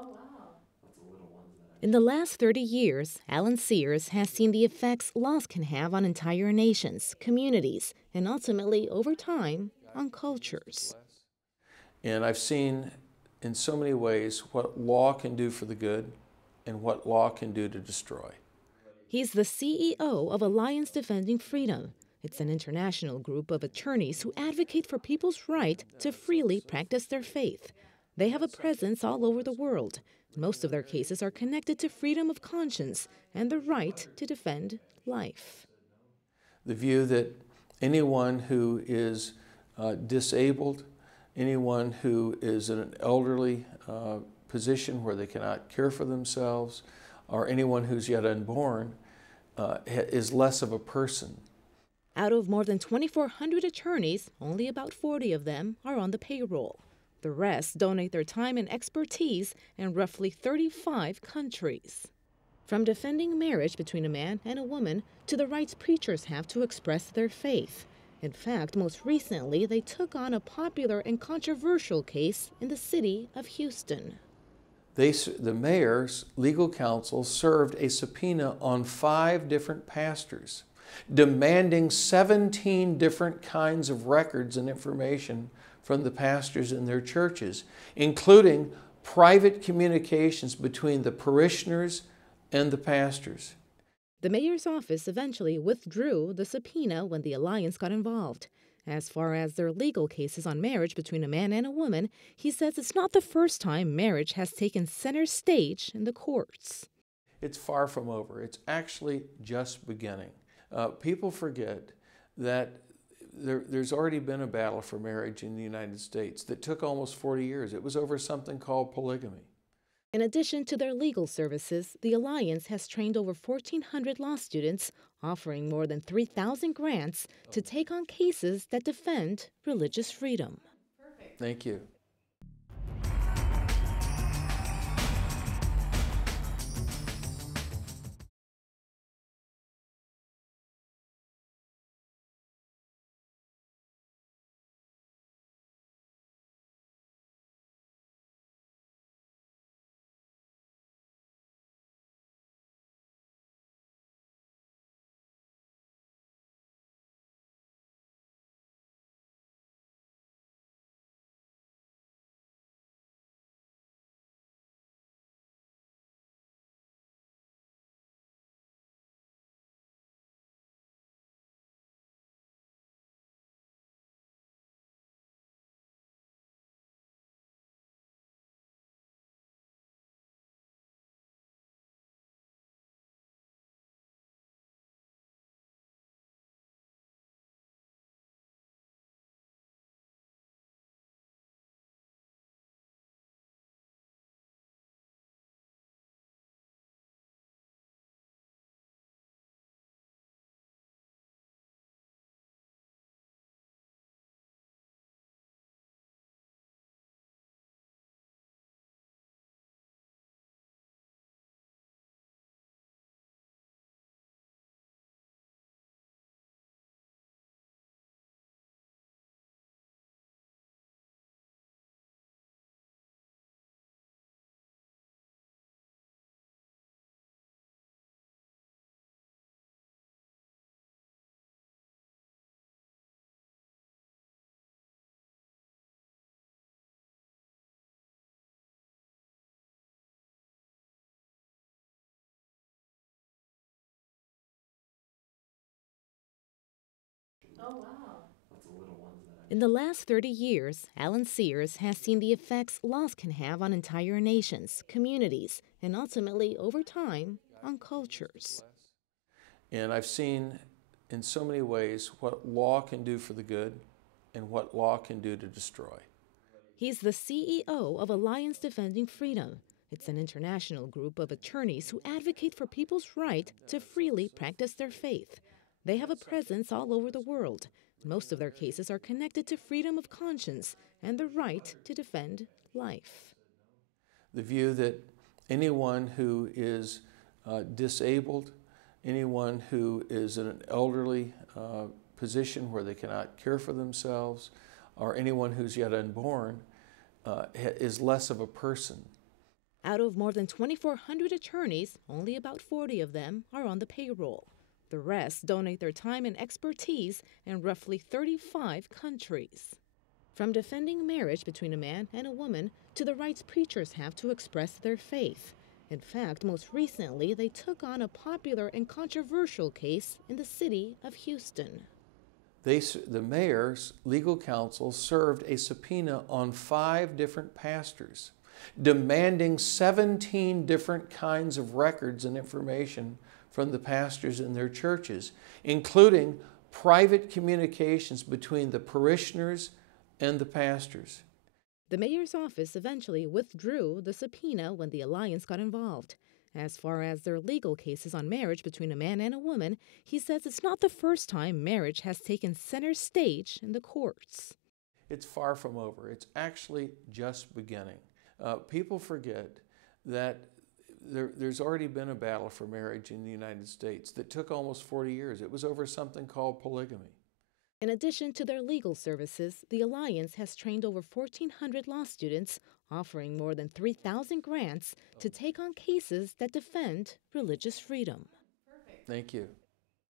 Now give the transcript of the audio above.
In the last 30 years, Alan Sears has seen the effects laws can have on entire nations, communities, and ultimately, over time, on cultures. And I've seen in so many ways what law can do for the good and what law can do to destroy. He's the CEO of Alliance Defending Freedom. It's an international group of attorneys who advocate for people's right to freely practice their faith. They have a presence all over the world. Most of their cases are connected to freedom of conscience and the right to defend life. The view that anyone who is disabled, anyone who is in an elderly position where they cannot care for themselves, or anyone who's yet unborn, is less of a person. Out of more than 2,400 attorneys, only about 40 of them are on the payroll. The rest donate their time and expertise in roughly 35 countries. From defending marriage between a man and a woman to the rights preachers have to express their faith. In fact, most recently, they took on a popular and controversial case in the city of Houston. The mayor's legal counsel served a subpoena on 5 different pastors, demanding 17 different kinds of records and information from the pastors in their churches, including private communications between the parishioners and the pastors. The mayor's office eventually withdrew the subpoena when the alliance got involved. As far as their legal cases on marriage between a man and a woman, he says it's not the first time marriage has taken center stage in the courts. It's far from over. It's actually just beginning. People forget that there's already been a battle for marriage in the United States that took almost 40 years. It was over something called polygamy. In addition to their legal services, the Alliance has trained over 1,400 law students, offering more than 3,000 grants to take on cases that defend religious freedom. Perfect. Thank you. Oh, wow. In the last 30 years, Alan Sears has seen the effects laws can have on entire nations, communities, and ultimately, over time, on cultures. And I've seen in so many ways what law can do for the good and what law can do to destroy. He's the CEO of Alliance Defending Freedom. It's an international group of attorneys who advocate for people's right to freely practice their faith. They have a presence all over the world. Most of their cases are connected to freedom of conscience and the right to defend life. The view that anyone who is disabled, anyone who is in an elderly position where they cannot care for themselves, or anyone who's yet unborn, is less of a person. Out of more than 2,400 attorneys, only about 40 of them are on the payroll. The rest donate their time and expertise in roughly 35 countries. From defending marriage between a man and a woman to the rights preachers have to express their faith. In fact, most recently, they took on a popular and controversial case in the city of Houston. The mayor's legal counsel served a subpoena on 5 different pastors, demanding 17 different kinds of records and information from the pastors in their churches, including private communications between the parishioners and the pastors. The mayor's office eventually withdrew the subpoena when the alliance got involved. As far as their legal cases on marriage between a man and a woman, he says it's not the first time marriage has taken center stage in the courts. It's far from over. It's actually just beginning. People forget that there's already been a battle for marriage in the United States that took almost 40 years. It was over something called polygamy. In addition to their legal services, the Alliance has trained over 1,400 law students, offering more than 3,000 grants to take on cases that defend religious freedom. Thank you.